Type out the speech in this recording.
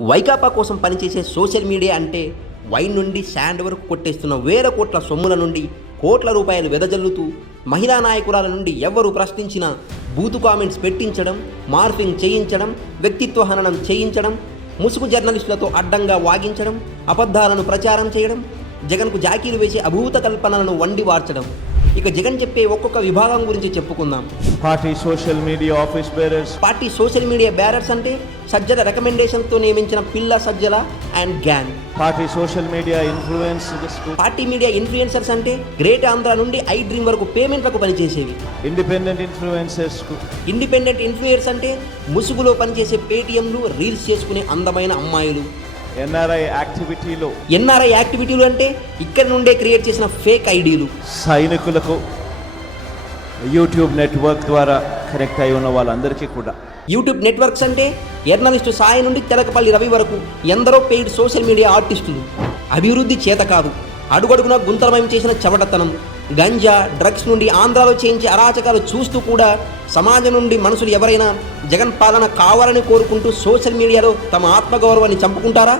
వైకాపా కోసం పనిచేసే social media అంటే వైన్ నుండి శాండ్ వరకు కొట్టేస్తున్న వేల కోట్ల సొమ్ముల నుండి కోట్ల రూపాయలు వెదజల్లుతూ మహిళా నాయకురాల నుండి ఎవరు ప్రశ్నించినా బూతు కామెంట్స్ పెట్టించడం మార్ఫింగ్ చేయించడం వ్యక్తిత్వ హననం చేయించడం ముసుగు జర్నలిస్టులతో అడ్డంగా వాగించడం అబద్ధాలను ప్రచారం చేయడం జగన్కు జాకీలు వేసే అభూత కల్పనలను వండి వార్చడం. ఇక జగన్ చెప్పే ఒక్కొక్క విభాగం గురించి చెప్పుకుందాం. party social media office bearers, party social media bearers అంటే సజ్జల రికమెండేషన్తో నియమించిన పిల్ల Sajjala and gang. party social media influencers, party media influencers అంటే గ్రేట్ ఆంధ్ర నుండి ఐ డ్రీమ్ వరకు పేమెంట్లకు పనిచేసేవి. independent influencers, ఇండిపెండెంట్ ఇన్ఫ్లుయర్స్ అంటే ముసుగులో పనిచేసే పేటీఎంలు రీల్స్ చేసుకునే అందమైన అమ్మాయిలు. NRI activity లో ఎన్ఆర్ఐ యాక్టివిటీలు అంటే ఇక్కడ నుండే క్రియేట్ చేసిన ఫేక్ ఐడీలు. సైనికులకు యూట్యూబ్ నెట్వర్క్ ద్వారా కనెక్ట్ అయి ఉన్న వాళ్ళందరికీ కూడా. యూట్యూబ్ నెట్వర్క్స్ అంటే జర్నలిస్టు సాయి నుండి తెలకపల్లి రవి వరకు ఎందరో పెయిడ్ సోషల్ మీడియా ఆర్టిస్టులు. అభివృద్ధి చేత కాదు అడుగడుగునా గుంతలమయం చేసిన చవటతనం గంజా డ్రగ్స్ నుండి ఆంధ్రాలో చేయించే అరాచకాలు చూస్తూ కూడా సమాజం నుండి మనుషులు ఎవరైనా జగన్ పాలన కావాలని కోరుకుంటూ సోషల్ మీడియాలో తమ ఆత్మగౌరవాన్ని చంపుకుంటారా?